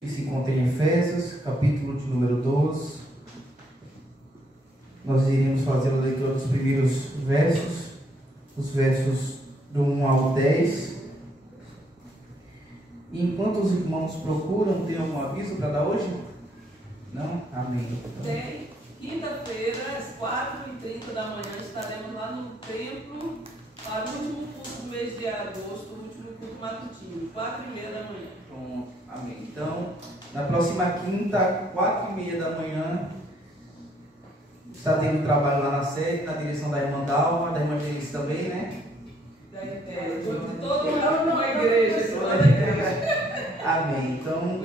Que se encontra em Efésios, capítulo de número 12. Nós iremos fazer a leitura dos primeiros versos, os versos do 1 ao 10. E enquanto os irmãos procuram, tem algum aviso para dar hoje? Não? Amém. Então, tem. Quinta-feira, às 4h30 da manhã, estaremos lá no templo para o último culto do mês de agosto, o último culto matutino, 4h30 da manhã. pronto. Amém. Então, na próxima quinta, 4h30 da manhã, está tendo trabalho lá na sede, na direção da irmã Dalma, da irmã Denise também, né? De toda uma igreja, toda a igreja. Amém. Então,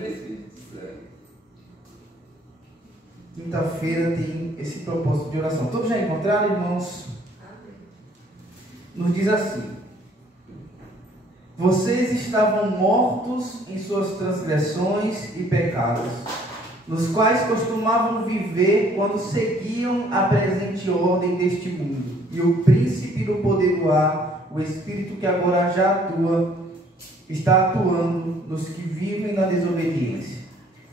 quinta-feira tem esse propósito de oração. Todos já encontraram, irmãos? Amém. Nos diz assim: vocês estavam mortos em suas transgressões e pecados, nos quais costumavam viver quando seguiam a presente ordem deste mundo, e o príncipe do poder do ar, o espírito que agora já está atuando nos que vivem na desobediência.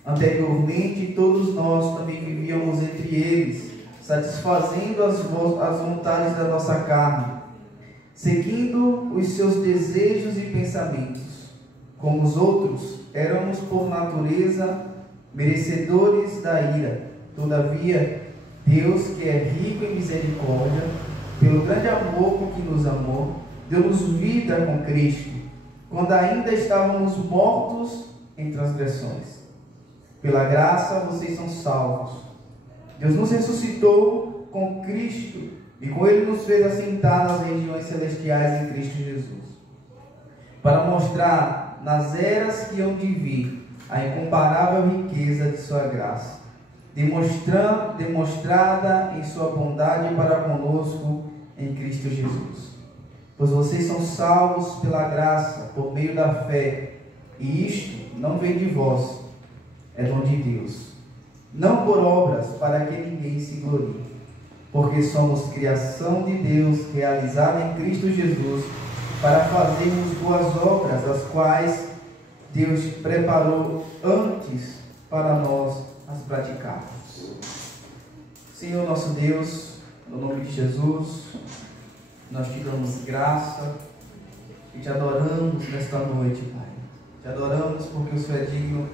Anteriormente, todos nós também vivíamos entre eles, satisfazendo as vontades da nossa carne, seguindo os seus desejos e pensamentos. Como os outros, éramos por natureza merecedores da ira. Todavia, Deus, que é rico em misericórdia, pelo grande amor com que nos amou, deu-nos vida com Cristo, quando ainda estávamos mortos em transgressões. Pela graça vocês são salvos. Deus nos ressuscitou com Cristo e com Ele nos fez assentar nas regiões celestiais em Cristo Jesus, para mostrar nas eras que hão de vir a incomparável riqueza de sua graça, demonstrada em sua bondade para conosco em Cristo Jesus. Pois vocês são salvos pela graça, por meio da fé, e isto não vem de vós, é dom de Deus, não por obras, para que ninguém se glorie, porque somos criação de Deus, realizada em Cristo Jesus, para fazermos boas obras, as quais Deus preparou antes para nós as praticarmos. Senhor nosso Deus, no nome de Jesus, nós te damos graça e te adoramos nesta noite, Pai. Te adoramos porque o Senhor é digno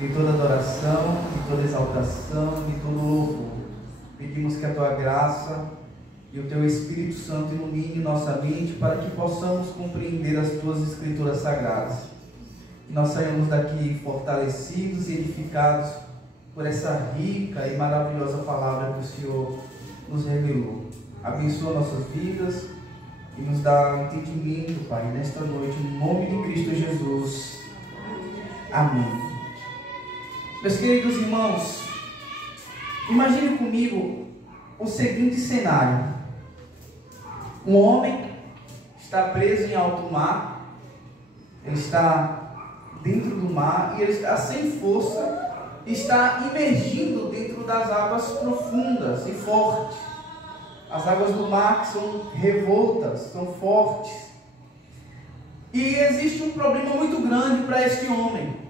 de toda adoração, de toda exaltação, de todo louvor. Pedimos que a tua graça e o teu Espírito Santo ilumine nossa mente para que possamos compreender as tuas escrituras sagradas. Que nós saímos daqui fortalecidos e edificados por essa rica e maravilhosa palavra que o Senhor nos revelou. Abençoa nossas vidas e nos dá entendimento, Pai, nesta noite, em nome de Cristo Jesus. Amém. Meus queridos irmãos, imagine comigo o seguinte cenário: um homem está preso em alto mar, ele está dentro do mar e ele está sem força, está imergindo dentro das águas profundas e fortes. As águas do mar que são revoltas, são fortes. E existe um problema muito grande para este homem.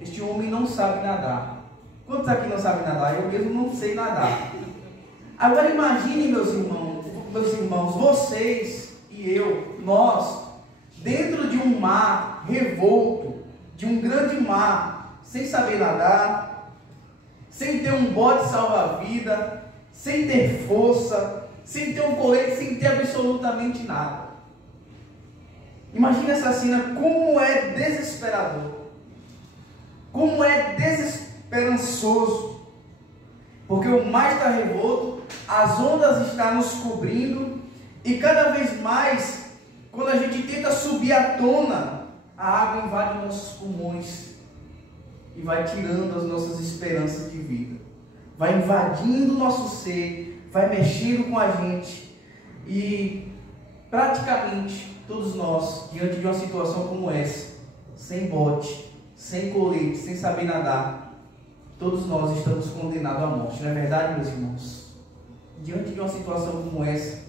Este homem não sabe nadar. Quantos aqui não sabem nadar? Eu mesmo não sei nadar. Agora imagine, meus irmãos, vocês e eu, nós, dentro de um mar revolto, de um grande mar, sem saber nadar, sem ter um bote salva-vida, sem ter força, sem ter um colete, sem ter absolutamente nada. Imagine essa cena, como é desesperador, como é desesperançoso, porque o mar está revolto, as ondas estão nos cobrindo, e cada vez mais, quando a gente tenta subir à tona, a água invade nossos pulmões e vai tirando as nossas esperanças de vida, vai invadindo o nosso ser, vai mexendo com a gente, e praticamente todos nós, diante de uma situação como essa, sem bote, sem colete, sem saber nadar, todos nós estamos condenados à morte, não é verdade, meus irmãos? Diante de uma situação como essa,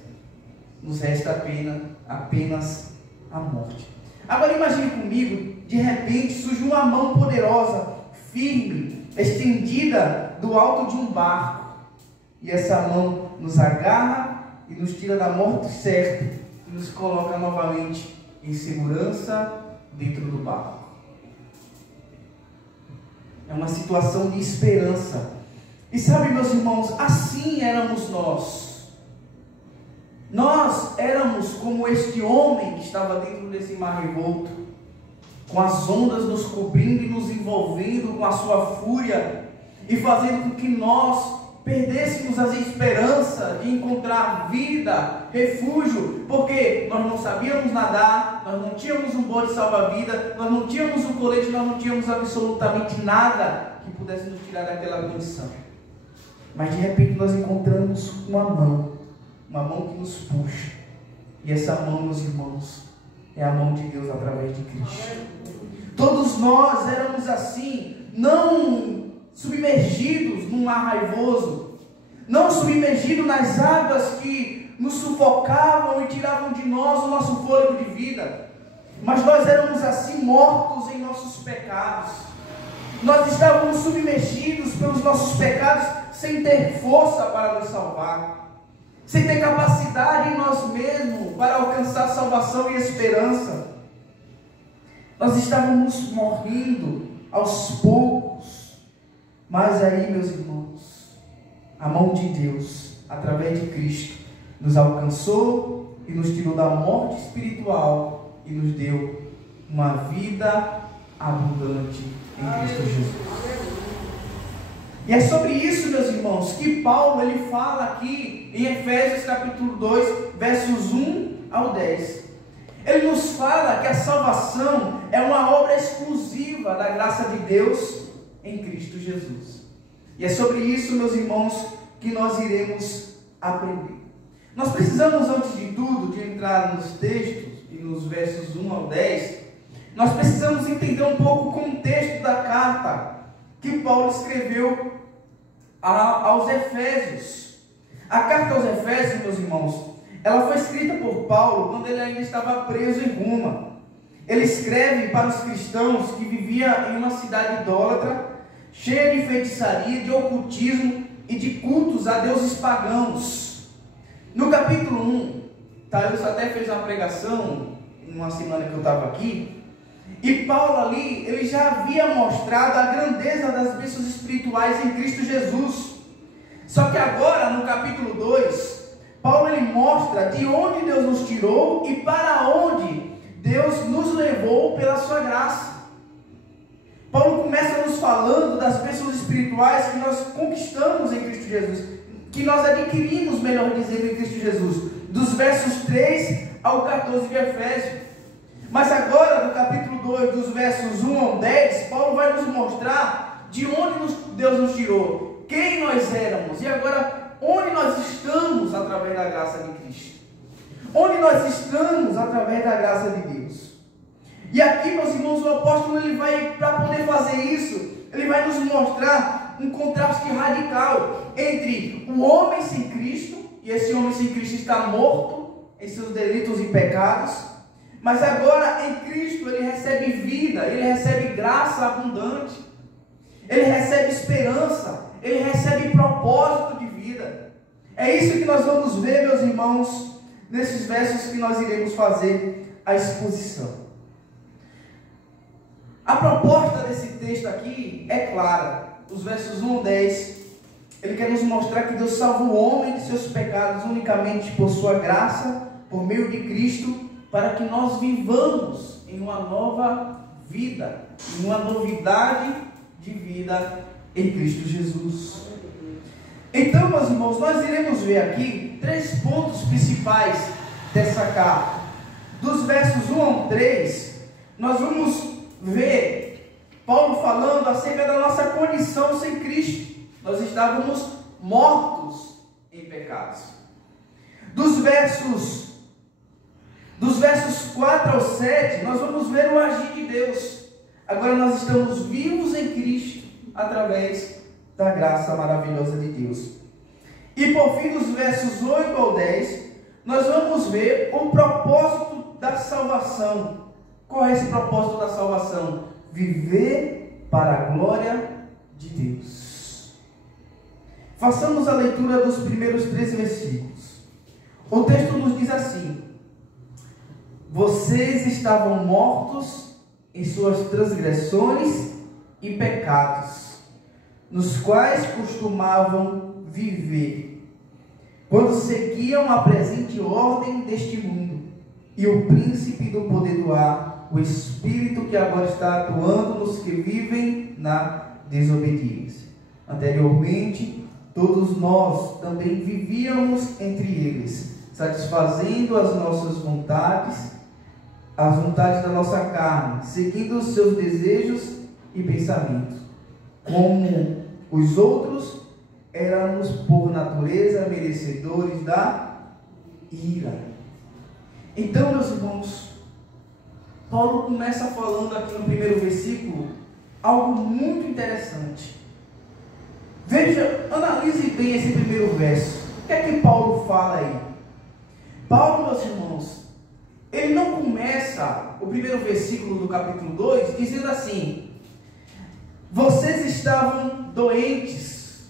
nos resta apenas a morte. Agora imagine comigo, de repente surge uma mão poderosa, firme, estendida do alto de um barco. E essa mão nos agarra e nos tira da morte certa e nos coloca novamente em segurança dentro do barco. É uma situação de esperança. E sabe, meus irmãos, assim éramos nós. Nós éramos como este homem que estava dentro desse mar revolto, com as ondas nos cobrindo e nos envolvendo com a sua fúria, e fazendo com que nós perdêssemos a esperança de encontrar vida, refúgio, porque nós não sabíamos nadar, nós não tínhamos um bote salva-vida, nós não tínhamos um colete, nós não tínhamos absolutamente nada que pudesse nos tirar daquela condição. Mas de repente nós encontramos uma mão que nos puxa, e essa mão, meus irmãos, é a mão de Deus através de Cristo. Todos nós éramos assim, não submergidos num mar raivoso, não submergidos nas águas que nos sufocavam e tiravam de nós o nosso fôlego de vida, mas nós éramos assim mortos em nossos pecados. Nós estávamos submergidos pelos nossos pecados sem ter força para nos salvar, sem ter capacidade em nós mesmos para alcançar salvação e esperança. Nós estávamos morrendo aos poucos. Mas aí, meus irmãos, a mão de Deus, através de Cristo, nos alcançou e nos tirou da morte espiritual e nos deu uma vida abundante em Cristo Jesus. E é sobre isso, meus irmãos, que Paulo ele fala aqui em Efésios capítulo 2, versos 1 ao 10. Ele nos fala que a salvação é uma obra exclusiva da graça de Deus em Cristo Jesus. E é sobre isso, meus irmãos, que nós iremos aprender. Nós precisamos, antes de tudo, de entrar nos textos e nos versos 1 ao 10, nós precisamos entender um pouco o contexto da carta que Paulo escreveu aos Efésios. A carta aos Efésios, meus irmãos, ela foi escrita por Paulo quando ele ainda estava preso em Roma. Ele escreve para os cristãos que viviam em uma cidade idólatra, cheia de feitiçaria, de ocultismo e de cultos a deuses pagãos. No capítulo 1, Thales até fez uma pregação, numa semana que eu estava aqui, e Paulo ali, ele já havia mostrado a grandeza das bênçãos espirituais em Cristo Jesus. Só que agora, no capítulo 2, Paulo ele mostra de onde Deus nos tirou e para onde Deus nos levou pela sua graça. Paulo começa nos falando das bênçãos espirituais que nós conquistamos em Cristo Jesus, que nós adquirimos, melhor dizendo, em Cristo Jesus, dos versos 3 ao 14 de Efésios. Mas agora, no capítulo 2, dos versos 1 ao 10, Paulo vai nos mostrar de onde Deus nos tirou, quem nós éramos e agora onde nós estamos através da graça de Cristo. Onde nós estamos através da graça de Deus. E aqui, meus irmãos, o apóstolo ele vai, para poder fazer isso, ele vai nos mostrar um contraste radical entre o homem sem Cristo, e esse homem sem Cristo está morto em seus delitos e pecados, mas agora em Cristo ele recebe vida, ele recebe graça abundante, ele recebe esperança, ele recebe propósito de vida. É isso que nós vamos ver, meus irmãos, nesses versos que nós iremos fazer a exposição. A proposta desse texto aqui é clara. Os versos 1 ao 10, ele quer nos mostrar que Deus salva o homem de seus pecados unicamente por sua graça, por meio de Cristo, para que nós vivamos em uma nova vida, em uma novidade de vida em Cristo Jesus. Então, meus irmãos, nós iremos ver aqui 3 pontos principais dessa carta. Dos versos 1 ao 3, nós vamos ver Paulo falando acerca da nossa condição sem Cristo. Nós estávamos mortos em pecados. Dos versos 4 ao 7, nós vamos ver o agir de Deus. Agora nós estamos vivos em Cristo através da graça maravilhosa de Deus. E por fim, dos versos 8 ao 10, nós vamos ver o propósito da salvação. Qual é esse propósito da salvação? Viver para a glória de Deus. Façamos a leitura dos primeiros 13 versículos. O texto nos diz assim: vocês estavam mortos em suas transgressões e pecados, nos quais costumavam viver, quando seguiam a presente ordem deste mundo, e o príncipe do poder do ar, o espírito que agora está atuando nos que vivem na desobediência. Anteriormente, todos nós também vivíamos entre eles, satisfazendo as nossas vontades, as vontades da nossa carne, seguindo os seus desejos e pensamentos. Como os outros, éramos por natureza merecedores da ira. Então, meus irmãos, Paulo começa falando aqui no primeiro versículo algo muito interessante. Veja, analise bem esse primeiro verso. O que é que Paulo fala aí? Paulo, meus irmãos, ele não começa o primeiro versículo do capítulo 2 dizendo assim: vocês estavam doentes,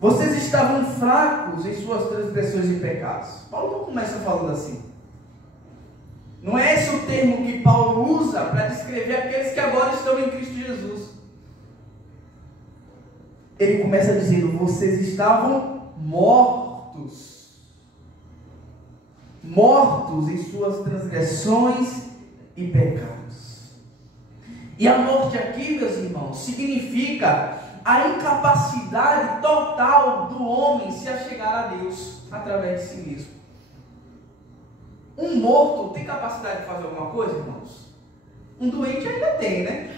vocês estavam fracos em suas transgressões e pecados. Paulo não começa falando assim. Não é esse o termo que Paulo usa para descrever aqueles que agora estão em Cristo Jesus. Ele começa dizendo: vocês estavam mortos. Mortos em suas transgressões e pecados. E a morte aqui, meus irmãos, significa a incapacidade total do homem se achegar a Deus através de si mesmo. Um morto tem capacidade de fazer alguma coisa, irmãos? Um doente ainda tem, né?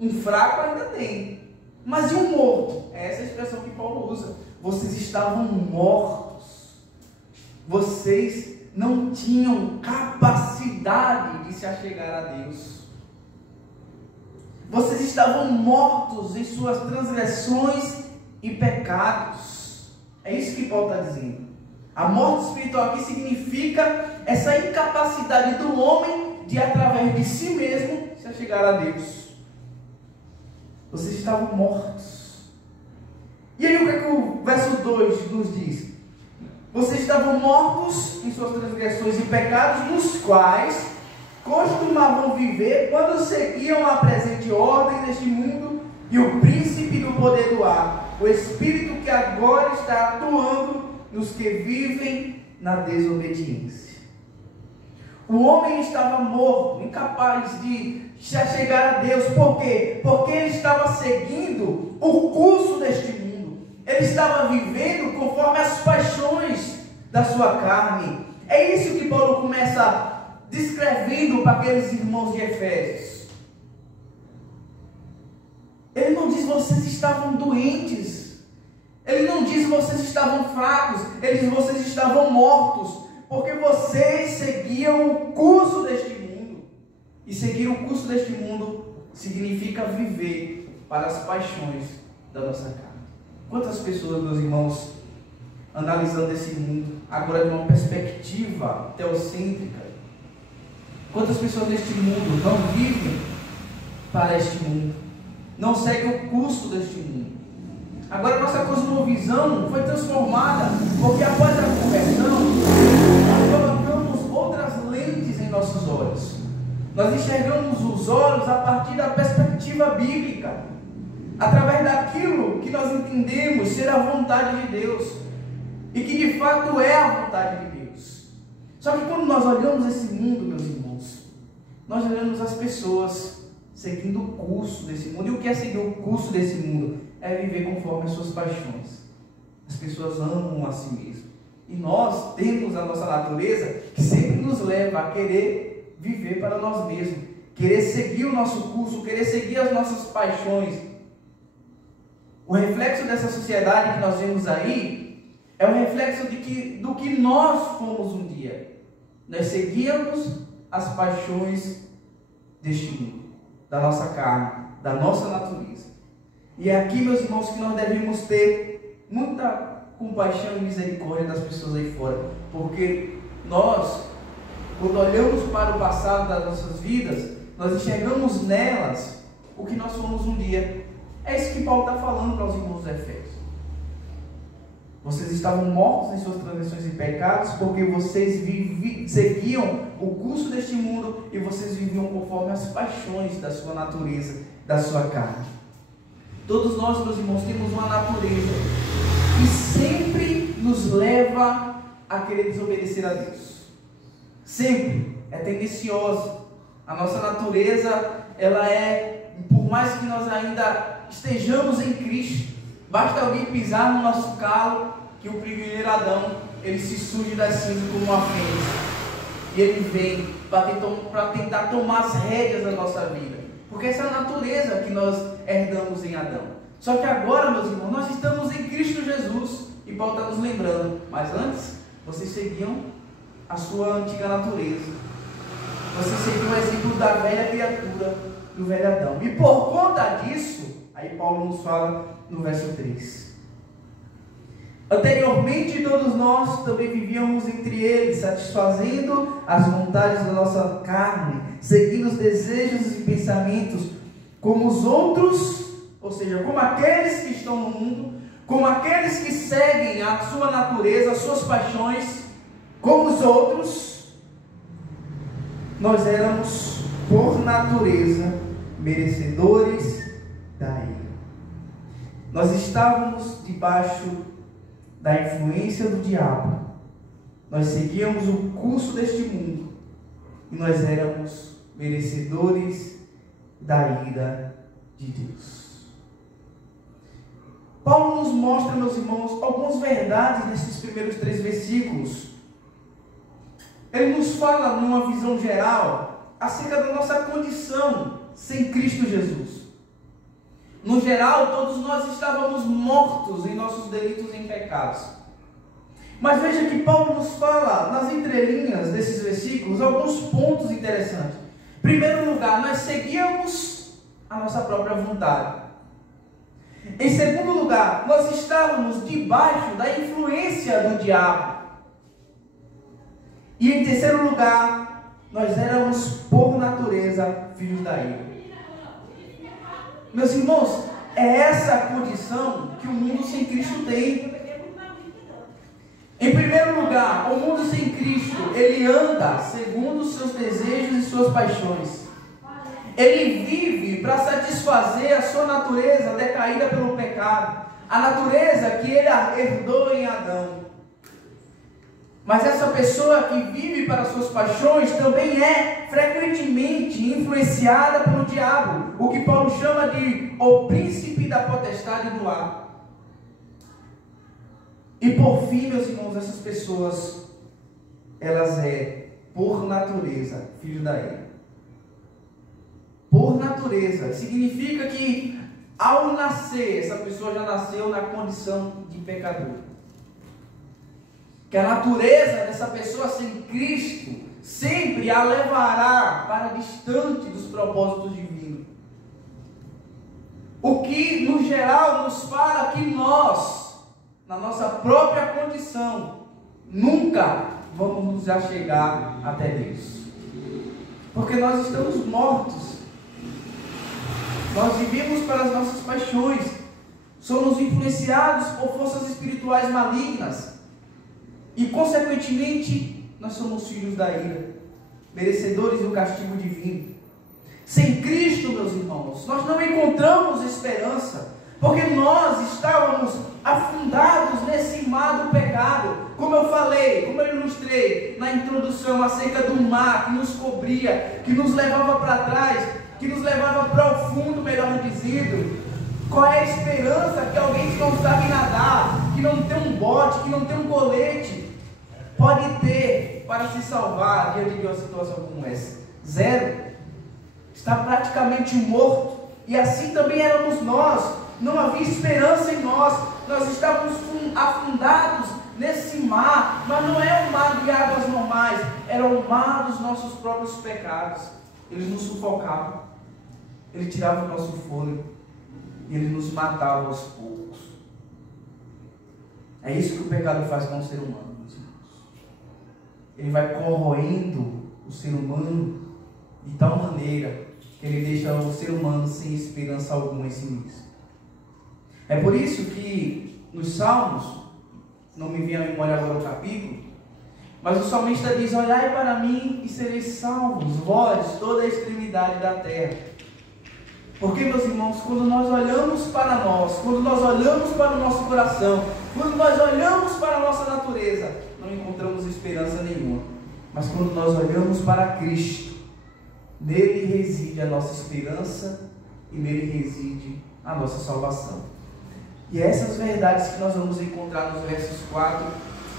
Um fraco ainda tem. Mas e um morto? É essa a expressão que Paulo usa. Vocês estavam mortos. Vocês não tinham capacidade de se achegar a Deus. Vocês estavam mortos em suas transgressões e pecados. É isso que Paulo está dizendo. A morte espiritual aqui significa essa incapacidade do homem de, através de si mesmo, se achegar a Deus. Vocês estavam mortos. E aí o que é que o verso 2 nos diz? Vocês estavam mortos em suas transgressões e pecados, nos quais costumavam viver quando seguiam a presente ordem deste mundo e o príncipe do poder do ar, o espírito que agora está atuando nos que vivem na desobediência. O homem estava morto, incapaz de se achegar a Deus. Por quê? Porque ele estava seguindo o curso deste mundo. Ele estava vivendo conforme as paixões da sua carne. É isso que Paulo começa descrevendo para aqueles irmãos de Efésios. Ele não diz vocês estavam doentes. Ele não diz vocês estavam fracos. Ele diz vocês estavam mortos. Porque vocês seguiam o curso deste mundo. E seguir o curso deste mundo significa viver para as paixões da nossa carne. Quantas pessoas, meus irmãos, analisando esse mundo agora de uma perspectiva teocêntrica, quantas pessoas neste mundo não vivem para este mundo, não seguem o curso deste mundo? Agora a nossa cosmovisão foi transformada, porque após a conversão, nós colocamos outras lentes em nossos olhos. Nós enxergamos os olhos a partir da perspectiva bíblica, através daquilo que nós entendemos ser a vontade de Deus, e que de fato é a vontade de Deus. Só que quando nós olhamos esse mundo, meus irmãos, nós olhamos as pessoas seguindo o curso desse mundo. E o que é seguir o curso desse mundo? É viver conforme as suas paixões. As pessoas amam a si mesmas. E nós temos a nossa natureza que sempre nos leva a querer viver para nós mesmos, querer seguir o nosso curso, querer seguir as nossas paixões. O reflexo dessa sociedade que nós vemos aí é o reflexo do que nós fomos um dia. Nós seguíamos as paixões deste mundo, da nossa carne, da nossa natureza. E é aqui, meus irmãos, que nós devemos ter muita compaixão e misericórdia das pessoas aí fora, porque nós, quando olhamos para o passado das nossas vidas, nós enxergamos nelas o que nós fomos um dia. É isso que Paulo está falando para os irmãos dos Efésios. Vocês estavam mortos em suas transgressões e pecados, porque vocês seguiam o curso deste mundo e vocês viviam conforme as paixões da sua natureza, da sua carne. Todos nós, meus irmãos, temos uma natureza que sempre nos leva a querer desobedecer a Deus. Sempre é tendenciosa. A nossa natureza, ela é, por mais que nós ainda estejamos em Cristo, basta alguém pisar no nosso calo, que o primeiro Adão, ele se surge das cinzas como uma fênix. E ele vem para tentar tomar as rédeas da nossa vida. Porque essa é a natureza que nós herdamos em Adão. Só que agora, meus irmãos, nós estamos em Cristo Jesus. E Paulo está nos lembrando. Mas antes, vocês seguiam a sua antiga natureza. Vocês seguiam o exemplo da velha criatura, do velho Adão. E por conta disso, aí Paulo nos fala no verso 3. Anteriormente, todos nós também vivíamos entre eles, satisfazendo as vontades da nossa carne, seguindo os desejos e pensamentos, como os outros, ou seja, como aqueles que estão no mundo, como aqueles que seguem a sua natureza, as suas paixões, como os outros. Nós éramos, por natureza, merecedores da ira. Nós estávamos debaixo da influência do diabo. Nós seguíamos o curso deste mundo e nós éramos merecedores da ira de Deus. Paulo nos mostra, meus irmãos, algumas verdades nesses primeiros 3 versículos. Ele nos fala numa visão geral acerca da nossa condição sem Cristo Jesus. No geral, todos nós estávamos mortos em nossos delitos e pecados. Mas veja que Paulo nos fala, nas entrelinhas desses versículos, alguns pontos interessantes. Em primeiro lugar, nós seguíamos a nossa própria vontade. Em segundo lugar, nós estávamos debaixo da influência do diabo. E em terceiro lugar, nós éramos, por natureza, filhos da ira. Meus irmãos, é essa a condição que o mundo sem Cristo tem. Em primeiro lugar, o mundo sem Cristo, ele anda segundo os seus desejos e suas paixões. Ele vive para satisfazer a sua natureza decaída pelo pecado, a natureza que ele herdou em Adão. Mas essa pessoa que vive para suas paixões também é frequentemente influenciada pelo diabo, o que Paulo chama de o príncipe da potestade do ar. E por fim, meus irmãos, essas pessoas, elas por natureza, filho da ira. Por natureza, significa que ao nascer, essa pessoa já nasceu na condição de pecador. Que a natureza dessa pessoa sem Cristo sempre a levará para distante dos propósitos divinos. O que, no geral, nos fala que nós, na nossa própria condição, nunca vamos nos achegar até Deus. Porque nós estamos mortos. Nós vivemos para as nossas paixões. Somos influenciados por forças espirituais malignas. E, consequentemente, nós somos filhos da ira, merecedores do castigo divino. Sem Cristo, meus irmãos, nós não encontramos esperança, porque nós estávamos afundados nesse mar do pecado. Como eu falei, como eu ilustrei na introdução acerca do mar que nos cobria, que nos levava para trás, que nos levava para o fundo, melhor dizendo. Qual é a esperança que alguém que não sabe nadar, que não tem um bote, que não tem um colete, pode ter para se salvar diante de uma situação como essa? Zero. Está praticamente morto. E assim também éramos nós. Não havia esperança em nós. Nós estávamos afundados nesse mar. Mas não é um mar de águas normais. Era o mar dos nossos próprios pecados. Eles nos sufocavam. Ele tirava o nosso fôlego. E ele nos matava aos poucos. É isso que o pecado faz com o ser humano, meus irmãos. Ele vai corroendo o ser humano de tal maneira que ele deixa o ser humano sem esperança alguma em si mesmo. É por isso que nos Salmos, não me vem à memória agora o capítulo, mas o salmista diz: olhai para mim e sereis salvos, vós, toda a extremidade da terra. Porque, meus irmãos, quando nós olhamos para nós, quando nós olhamos para o nosso coração, quando nós olhamos para a nossa natureza, não encontramos esperança nenhuma. Mas quando nós olhamos para Cristo, nele reside a nossa esperança e nele reside a nossa salvação. E é essas verdades que nós vamos encontrar nos versos 4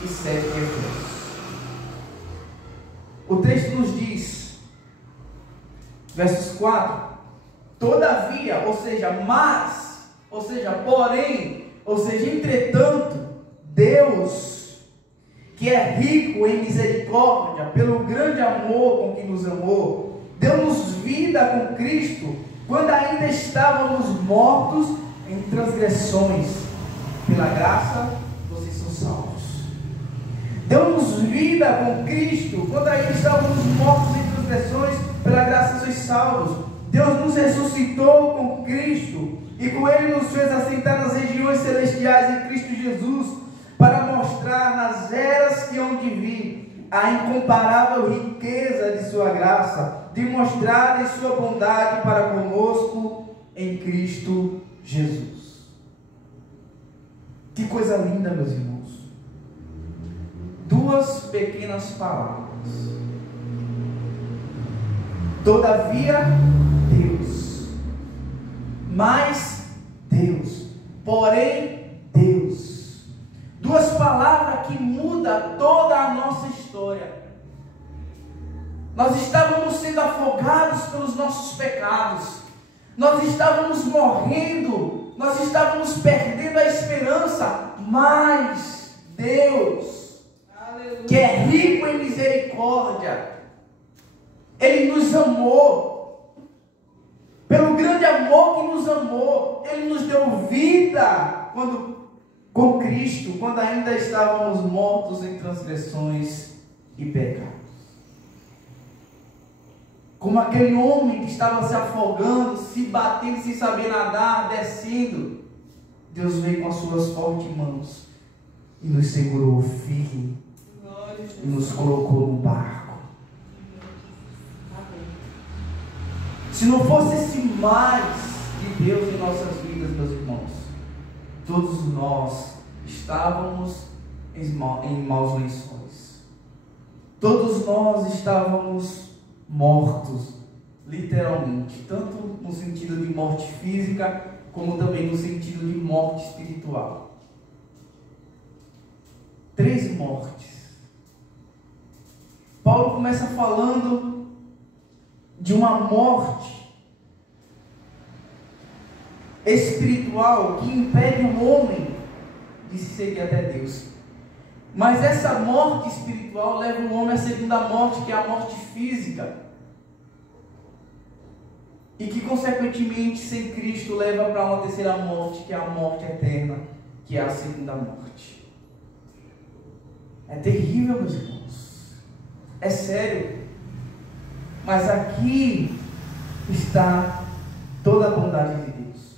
e 7 de Efésios. O texto nos diz, versos 4, todavia, ou seja, mas, ou seja, porém, ou seja, entretanto, Deus, que é rico em misericórdia, pelo grande amor com que nos amou, deu-nos vida com Cristo, quando ainda estávamos mortos em transgressões. Pela graça, vocês são salvos. Deu-nos vida com Cristo, quando ainda estávamos mortos em transgressões, pela graça sois salvos. Deus nos ressuscitou com Cristo, e com Ele nos fez assentar nas regiões celestiais em Cristo Jesus, para mostrar nas eras que hão de vir a incomparável riqueza de sua graça, de mostrar em sua bondade para conosco em Cristo Jesus. Que coisa linda, meus irmãos. Duas pequenas palavras. Todavia, Deus. Mas Deus. Porém, Deus. Duas palavras que mudam toda a nossa história. Nós estávamos sendo afogados pelos nossos pecados. Nós estávamos morrendo. Nós estávamos perdendo a esperança. Mas Deus, que é rico em misericórdia, Ele nos amou, pelo grande amor que nos amou, Ele nos deu vida com Cristo, quando ainda estávamos mortos em transgressões e pecados. Como aquele homem que estava se afogando, se batendo, sem saber nadar, descendo, Deus veio com as suas fortes mãos e nos segurou firme e nos colocou no barco. Se não fosse esse mais de Deus em nossas vidas, meus irmãos, todos nós estávamos em maus lençóis. Todos nós estávamos mortos, literalmente, tanto no sentido de morte física, como também no sentido de morte espiritual. 3 mortes. Paulo começa falando de uma morte espiritual que impede o homem de se seguir até Deus. Mas essa morte espiritual leva o homem à segunda morte, que é a morte física. E que, consequentemente, sem Cristo, leva para uma terceira morte, que é a morte eterna, que é a segunda morte. É terrível, meus irmãos. É sério. Mas aqui está toda a bondade de Deus.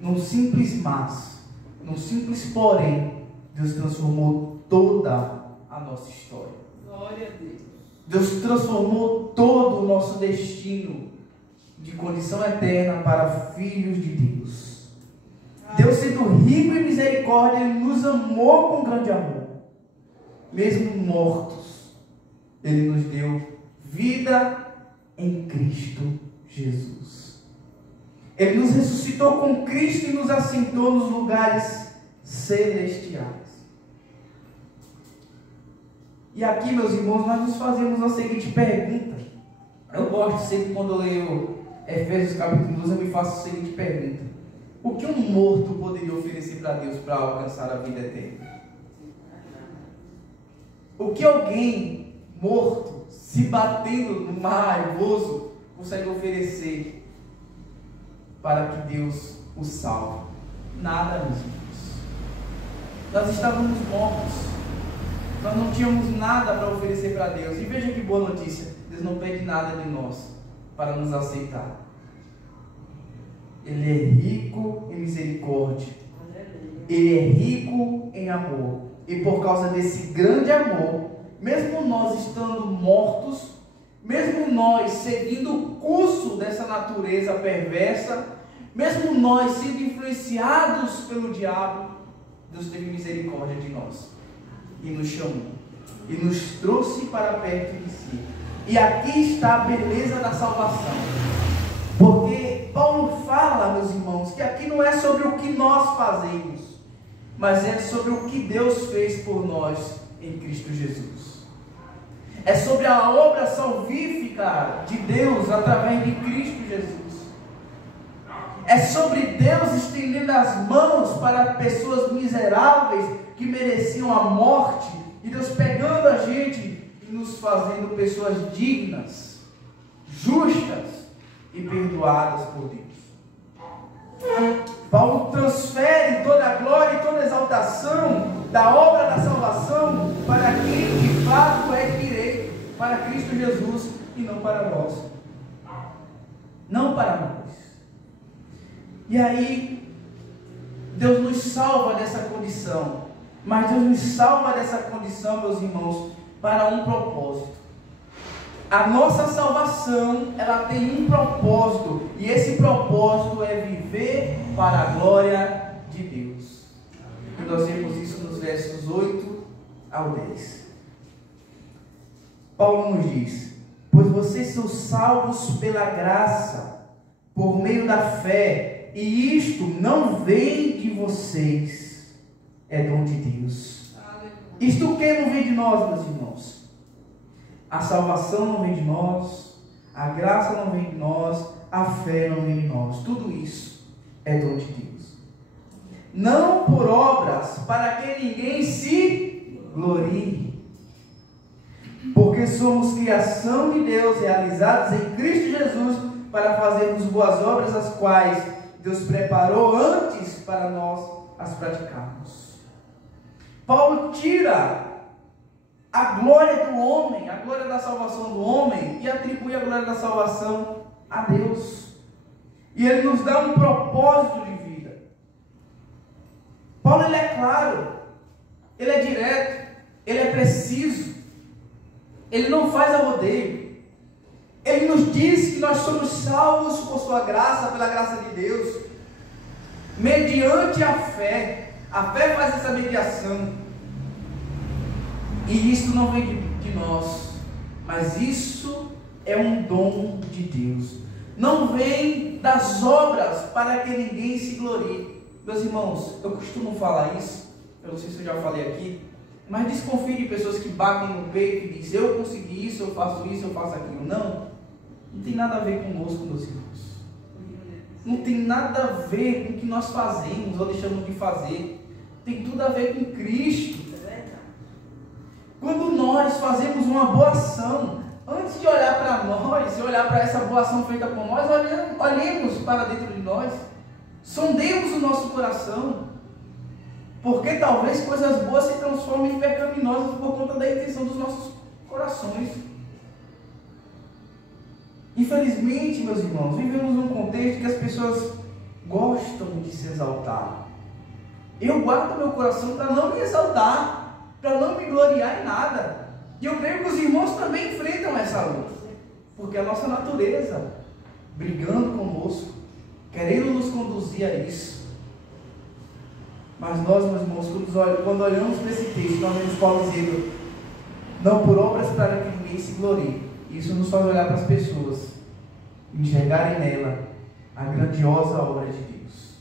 Num simples mas, num simples porém, Deus transformou toda a nossa história. Glória a Deus. Deus transformou todo o nosso destino de condição eterna para filhos de Deus. Deus, sendo rico em misericórdia, Ele nos amou com grande amor. Mesmo mortos, Ele nos deu vida em Cristo Jesus. Ele nos ressuscitou com Cristo e nos assentou nos lugares celestiais. E aqui, meus irmãos, nós nos fazemos a seguinte pergunta. Eu gosto sempre, quando eu leio Efésios capítulo 12, eu me faço a seguinte pergunta: o que um morto poderia oferecer para Deus para alcançar a vida eterna? O que alguém morto, se batendo no mar raivoso, consegue oferecer para que Deus o salve? Nada, meus irmãos. Nós estávamos mortos. Nós não tínhamos nada para oferecer para Deus. E veja que boa notícia: Deus não pede nada de nós para nos aceitar. Ele é rico em misericórdia. Ele é rico em amor. E por causa desse grande amor, mesmo nós estando mortos, mesmo nós seguindo o curso dessa natureza perversa, mesmo nós sendo influenciados pelo diabo, Deus teve misericórdia de nós e nos chamou e nos trouxe para perto de si. E aqui está a beleza da salvação, porque Paulo fala, meus irmãos, que aqui não é sobre o que nós fazemos, mas é sobre o que Deus fez por nós em Cristo Jesus. É sobre a obra salvífica de Deus através de Cristo Jesus. É sobre Deus estendendo as mãos para pessoas miseráveis que mereciam a morte, e Deus pegando a gente e nos fazendo pessoas dignas, justas e perdoadas por Deus. Paulo transfere toda a glória e toda a exaltação da obra da salvação para quem de fato é direito, para Cristo Jesus, e não para nós. Não para nós. E aí, Deus nos salva dessa condição. Mas Deus nos salva dessa condição, meus irmãos, para um propósito. A nossa salvação, ela tem um propósito. E esse propósito é viver para a glória de Deus. E nós vemos isso nos versos 8 ao 10. Paulo nos diz: pois vocês são salvos pela graça, por meio da fé. E isto não vem de vocês, é dom de Deus. Isto o que não vem de nós, meus irmãos? A salvação não vem de nós, a graça não vem de nós, a fé não vem de nós. Tudo isso é dom de Deus. Não por obras, para que ninguém se glorie. Porque somos criação de Deus, realizados em Cristo Jesus, para fazermos boas obras, as quais Deus preparou antes para nós as praticarmos. Paulo tira a glória do homem, a glória da salvação do homem, e atribui a glória da salvação a Deus. E ele nos dá um propósito de vida. Paulo, ele é claro, ele é direto, ele é preciso, ele não faz a rodeio. Ele nos diz que nós somos salvos por sua graça, pela graça de Deus, mediante a fé. A fé faz essa mediação. E isso não vem de nós, mas isso é um dom de Deus. Não vem das obras para que ninguém se glorie. Meus irmãos, eu costumo falar isso, eu não sei se eu já falei aqui, mas desconfie de pessoas que batem no peito e dizem: eu consegui isso, eu faço aquilo. Não tem nada a ver conosco, meus irmãos. Não tem nada a ver com o que nós fazemos ou deixamos de fazer. Tem tudo a ver com Cristo. Quando nós fazemos uma boa ação, antes de olhar para nós e olhar para essa boa ação feita por nós, olhemos para dentro de nós, sondemos o nosso coração, porque talvez coisas boas se transformem em pecaminosas por conta da intenção dos nossos corações. Infelizmente, meus irmãos, vivemos num contexto que as pessoas gostam de se exaltar. Eu guardo meu coração para não me exaltar, para não me gloriar em nada. E eu creio que os irmãos também enfrentam essa luta, porque a nossa natureza brigando conosco, querendo nos conduzir a isso. Mas nós, meus irmãos, quando olhamos para esse texto, nós vemos Paulo dizendo: não por obras para que ninguém se glorie. Isso nos faz olhar para as pessoas, enxergarem nela a grandiosa obra de Deus.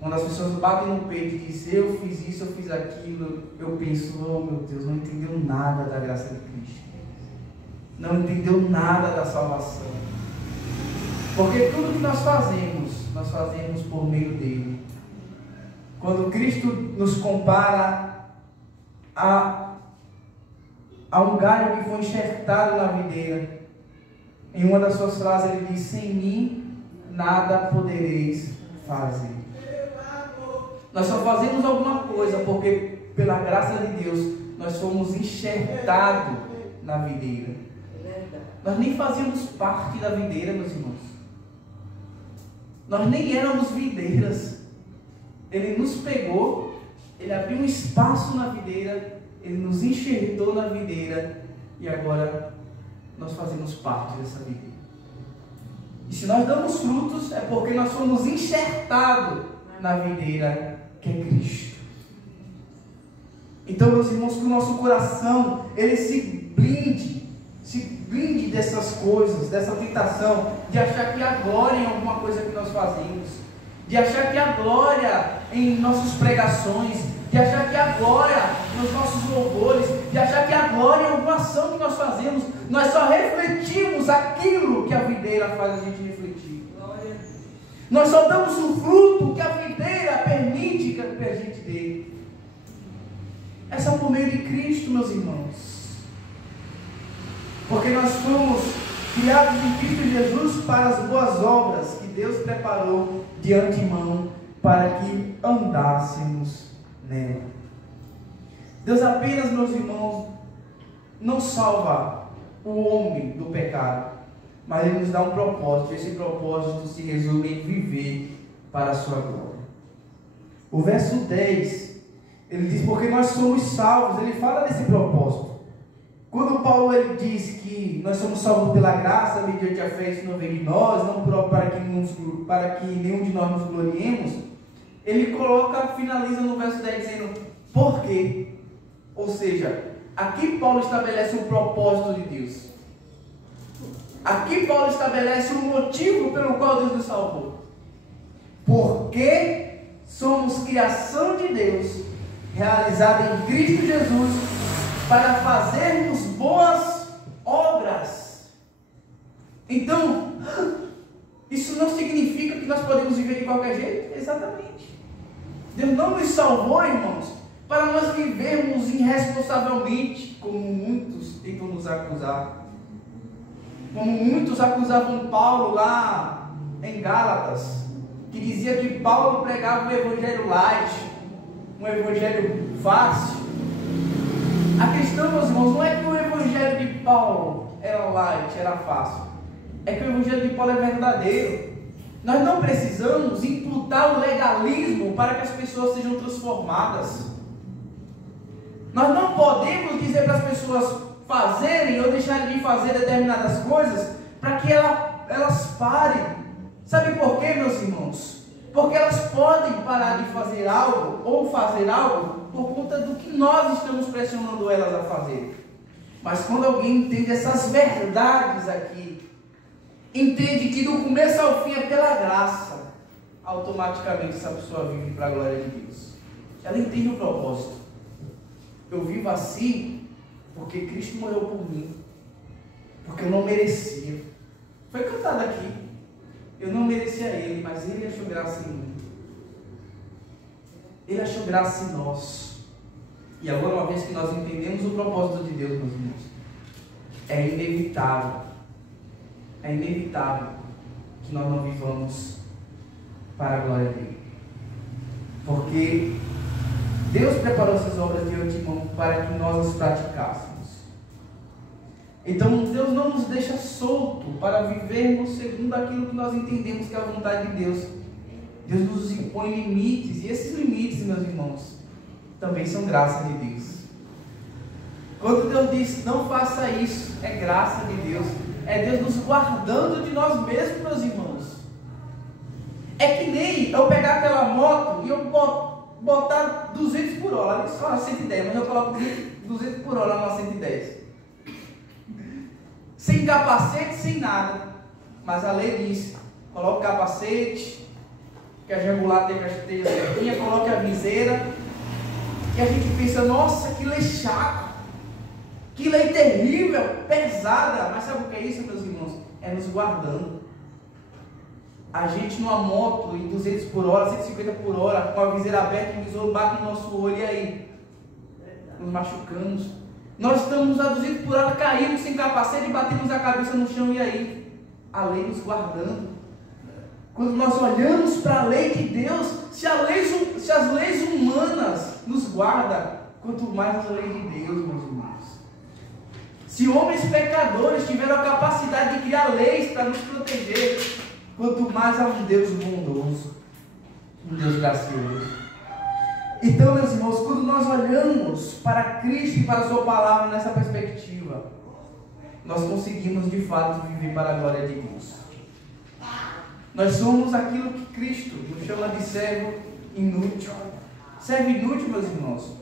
Quando as pessoas batem no peito e dizem: eu fiz isso, eu fiz aquilo, eu penso: oh meu Deus, não entendeu nada da graça de Cristo, não entendeu nada da salvação, porque tudo que nós fazemos por meio dele. Quando Cristo nos compara a um galho que foi enxertado na videira, em uma das suas frases ele diz: sem mim nada podereis fazer. Nós só fazemos alguma coisa porque pela graça de Deus nós fomos enxertados na videira. Nós nem fazíamos parte da videira, meus irmãos. Nós nem éramos videiras. Ele nos pegou, Ele abriu um espaço na videira, Ele nos enxertou na videira e agora nós fazemos parte dessa videira. E se nós damos frutos, é porque nós fomos enxertados na videira que é Cristo. Então, meus irmãos, que o nosso coração, ele se blinde dessas coisas, dessa tentação, de achar que há glória em alguma coisa que nós fazemos, de achar que há glória em nossas pregações, de achar que há glória nos nossos louvores, de achar que há glória em alguma ação que nós fazemos. Nós só refletimos aquilo que a videira faz a gente refletir. Nós só damos o fruto que a videira permite que a gente dê. É só por meio de Cristo, meus irmãos. Porque nós fomos criados em Cristo Jesus para as boas obras que Deus preparou de antemão para que andássemos nela. Deus apenas, meus irmãos, não salva o homem do pecado, mas Ele nos dá um propósito. Esse propósito se resume em viver para a sua glória. O verso 10, ele diz, porque nós somos salvos. Ele fala desse propósito. Quando Paulo ele diz que nós somos salvos pela graça, mediante a fé, isso não vem de nós, não para que nenhum de nós nos gloriemos, ele finaliza no verso 10 dizendo, por quê? Ou seja, aqui Paulo estabelece um propósito de Deus. Aqui Paulo estabelece um motivo pelo qual Deus nos salvou. Porque somos criação de Deus, realizada em Cristo Jesus, para fazermos boas obras. Então, isso não significa que nós podemos viver de qualquer jeito? Exatamente. Deus não nos salvou, irmãos, para nós vivermos irresponsavelmente, como muitos tentam nos acusar. Como muitos acusavam Paulo lá em Gálatas, que dizia que Paulo pregava um evangelho light, um evangelho fácil. A questão, meus irmãos, não é que o evangelho de Paulo era light, era fácil. É que o evangelho de Paulo é verdadeiro. Nós não precisamos imputar o legalismo para que as pessoas sejam transformadas. Nós não podemos dizer para as pessoas fazerem ou deixarem de fazer determinadas coisas para que elas parem. Sabe por quê, meus irmãos? Porque elas podem parar de fazer algo ou fazer algo por conta do que nós estamos pressionando elas a fazer. Mas quando alguém entende essas verdades aqui, entende que do começo ao fim é pela graça, automaticamente essa pessoa vive para a glória de Deus. Ela entende o propósito. Eu vivo assim porque Cristo morreu por mim, porque eu não merecia. Foi cantado aqui. Eu não merecia Ele, mas Ele achou graça em mim. Ele achou graça em nós. E agora, uma vez que nós entendemos o propósito de Deus, meus irmãos, é inevitável que nós não vivamos para a glória dele. Porque Deus preparou essas obras de antemão para que nós as praticássemos. Então Deus não nos deixa solto para vivermos segundo aquilo que nós entendemos que é a vontade de Deus. Deus nos impõe limites, e esses limites, meus irmãos, também são graça de Deus. Quando Deus diz, não faça isso, é graça de Deus. É Deus nos guardando de nós mesmos, meus irmãos. É que nem eu pegar aquela moto e eu botar 200 por hora, só 110, mas eu coloco 200 por hora na 110. Sem capacete, sem nada. Mas a lei diz, coloque o capacete, que a regular esteja certinha, coloque a viseira. E a gente pensa, nossa, que lei chata, que lei terrível, pesada. Mas sabe o que é isso, meus irmãos? É nos guardando. A gente numa moto em 200 por hora, 150 por hora, com a viseira aberta, o visor bate no nosso olho e aí nos machucamos. Nós estamos a 200 por hora, caímos sem capacete e batemos a cabeça no chão, e aí? A lei nos guardando. Quando nós olhamos para a lei de Deus, se as leis humanas nos guardam, quanto mais a lei de Deus, meus irmãos. Se homens pecadores tiveram a capacidade de criar leis para nos proteger, quanto mais a um Deus bondoso, um Deus gracioso. Então, meus irmãos, quando nós olhamos para Cristo e para a sua palavra nessa perspectiva, nós conseguimos de fato viver para a glória de Deus. Nós somos aquilo que Cristo nos chama de servo inútil. Servo inútil, meus irmãos.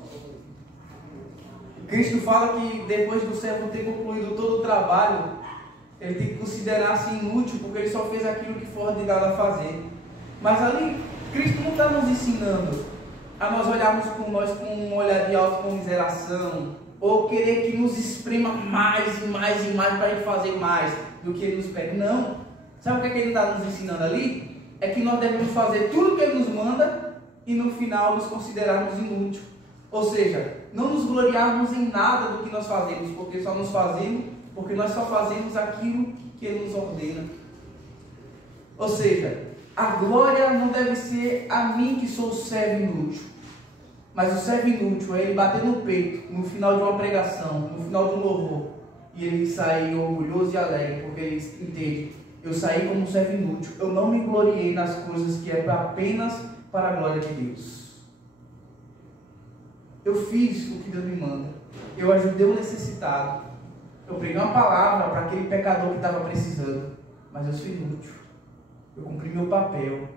Cristo fala que depois do servo ter concluído todo o trabalho, ele tem que considerar-se inútil, porque ele só fez aquilo que foi ordenado a fazer. Mas ali, Cristo não está nos ensinando a nós olharmos com um olhar de autocomiseração, ou querer que nos esprema mais e mais e mais para a gente fazer mais do que ele nos pede. Não. Sabe o que é que ele está nos ensinando ali? É que nós devemos fazer tudo o que ele nos manda e no final nos considerarmos inúteis. Ou seja, não nos gloriarmos em nada do que nós fazemos, porque nós só fazemos aquilo que ele nos ordena. Ou seja, a glória não deve ser a mim que sou o servo inútil, mas o servo inútil é ele bater no peito no final de uma pregação, no final de um louvor, e ele sair orgulhoso e alegre, porque ele entende: eu saí como um servo inútil, eu não me gloriei nas coisas que é apenas para a glória de Deus. Eu fiz o que Deus me manda, eu ajudei o necessitado, eu preguei uma palavra para aquele pecador que estava precisando, mas eu sou inútil. Eu cumpri meu papel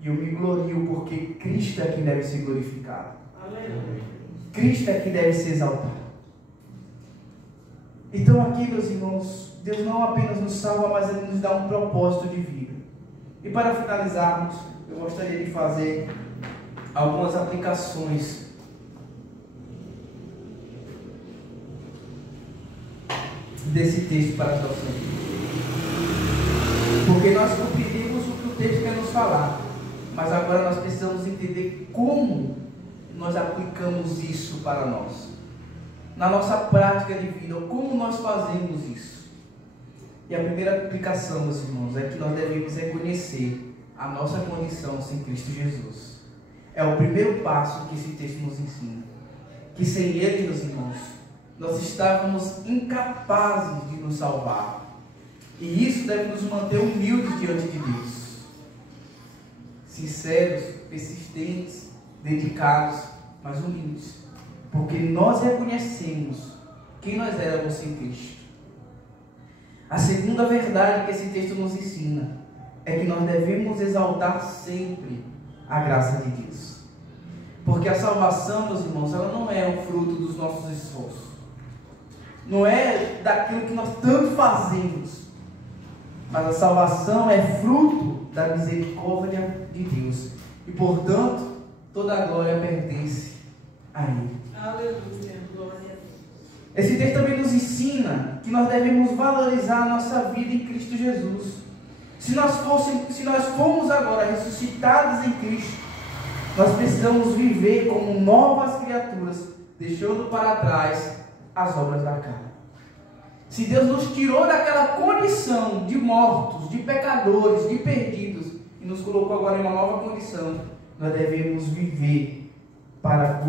e eu me glorio porque Cristo é quem deve ser glorificado. Aleluia. Cristo é quem deve ser exaltado. Então aqui, meus irmãos, Deus não apenas nos salva, mas Ele nos dá um propósito de vida. E para finalizarmos, eu gostaria de fazer algumas aplicações desse texto para a nossa vida. Porque nós compreendemos o que o texto quer nos falar, mas agora nós precisamos entender como nós aplicamos isso para nós, na nossa prática de vida, ou como nós fazemos isso. E a primeira aplicação, meus irmãos, é que nós devemos reconhecer a nossa condição sem Cristo Jesus. É o primeiro passo que esse texto nos ensina, que sem Ele, meus irmãos, nós estávamos incapazes de nos salvar. E isso deve nos manter humildes diante de Deus, sinceros, persistentes, dedicados, mas humildes, porque nós reconhecemos quem nós éramos sem Cristo. A segunda verdade que esse texto nos ensina é que nós devemos exaltar sempre a graça de Deus, porque a salvação, meus irmãos, ela não é o fruto dos nossos esforços, não é daquilo que nós tanto fazemos, mas a salvação é fruto da misericórdia de Deus. E, portanto, toda a glória pertence a Ele. Aleluia, glória a Deus. Esse texto também nos ensina que nós devemos valorizar a nossa vida em Cristo Jesus. Se nós formos agora ressuscitados em Cristo, nós precisamos viver como novas criaturas, deixando para trás as obras da carne. Se Deus nos tirou daquela condição de mortos, de pecadores, de perdidos, e nos colocou agora em uma nova condição, nós devemos viver para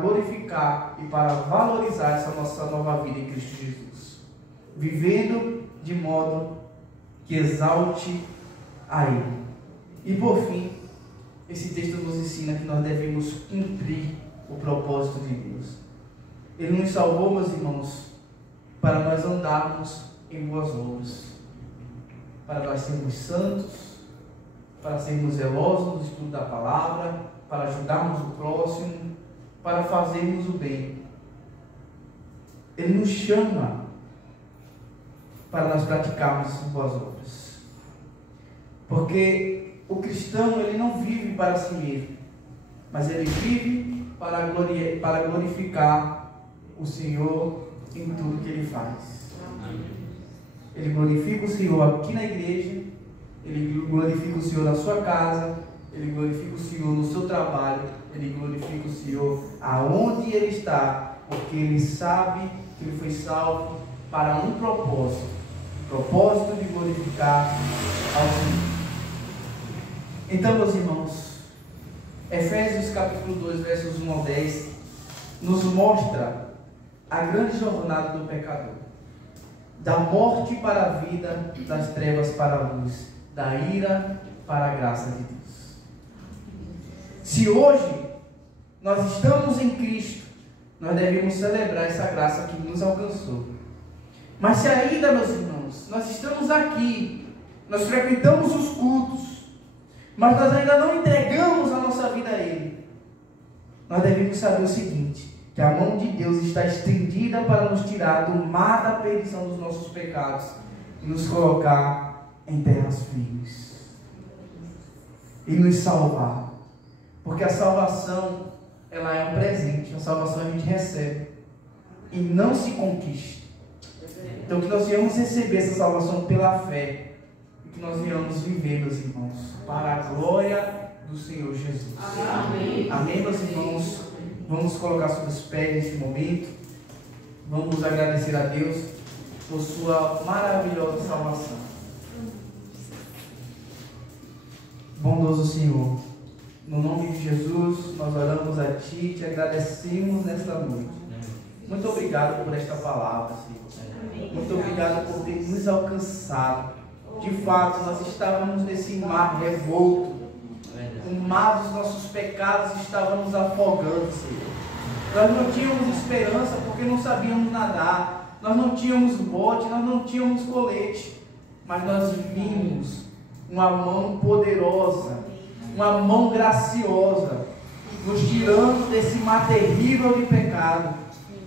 glorificar e para valorizar essa nossa nova vida em Cristo Jesus, vivendo de modo que exalte a Ele. E por fim, esse texto nos ensina que nós devemos cumprir o propósito de Deus. Ele nos salvou, meus irmãos, para nós andarmos em boas obras, para nós sermos santos, para sermos zelosos no estudo da palavra, para ajudarmos o próximo, para fazermos o bem. Ele nos chama para nós praticarmos essas boas obras, porque o cristão, ele não vive para si mesmo, mas ele vive para glorificar o Senhor em tudo que ele faz. Ele glorifica o Senhor aqui na igreja, ele glorifica o Senhor na sua casa, ele glorifica o Senhor no seu trabalho, ele glorifica o Senhor aonde ele está, porque ele sabe que ele foi salvo para um propósito, o propósito de glorificar ao Senhor. Então, meus irmãos, Efésios capítulo 2, versos 1 ao 10, nos mostra a grande jornada do pecador, da morte para a vida, das trevas para a luz, da ira para a graça de Deus. Se hoje nós estamos em Cristo, nós devemos celebrar essa graça que nos alcançou. Mas se ainda, meus irmãos, nós estamos aqui, nós frequentamos os cultos, mas nós ainda não entregamos a nossa vida a Ele, nós devemos saber o seguinte, que a mão de Deus está estendida para nos tirar do mar da perdição dos nossos pecados e nos colocar em terras firmes e nos salvar, porque a salvação, ela é um presente, a salvação a gente recebe e não se conquista. Então que nós viemos receber essa salvação pela fé e que nós viemos viver, meus irmãos, para a glória do Senhor Jesus. Amém. Amém, meus irmãos. Vamos colocar sobre os pés nesse momento. Vamos agradecer a Deus por sua maravilhosa salvação. Bondoso Senhor, no nome de Jesus, nós oramos a Ti e te agradecemos nesta noite. Muito obrigado por esta palavra, Senhor. Muito obrigado por ter nos alcançado. De fato, nós estávamos nesse mar revolto. O mar dos nossos pecados estava nos afogando, Senhor. Nós não tínhamos esperança porque não sabíamos nadar. Nós não tínhamos bote, nós não tínhamos colete. Mas nós vimos uma mão poderosa, uma mão graciosa, nos tirando desse mar terrível de pecado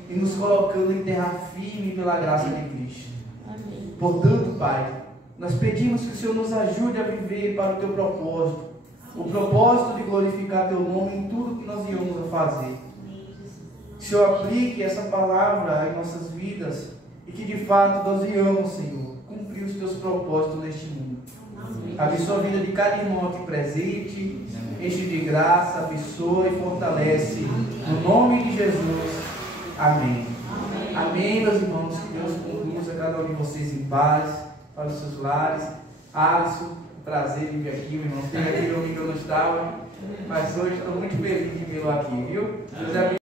e nos colocando em terra firme pela graça de Cristo. Portanto, Pai, nós pedimos que o Senhor nos ajude a viver para o Teu propósito, o propósito de glorificar Teu nome em tudo que nós íamos fazer. Que o Senhor aplique essa palavra em nossas vidas e que de fato nós íamos, Senhor, cumprir os Teus propósitos neste mundo. Abençoa a vida de cada irmão aqui presente, enche de graça, abençoa e fortalece. No nome de Jesus. Amém. Amém, meus irmãos. Que Deus conduza cada um de vocês em paz para os seus lares. Alisson, prazer em vir aqui, meu irmão. Tem aquele homem que eu não estava, mas hoje estou muito feliz de vê-lo aqui, viu? Deus abençoe.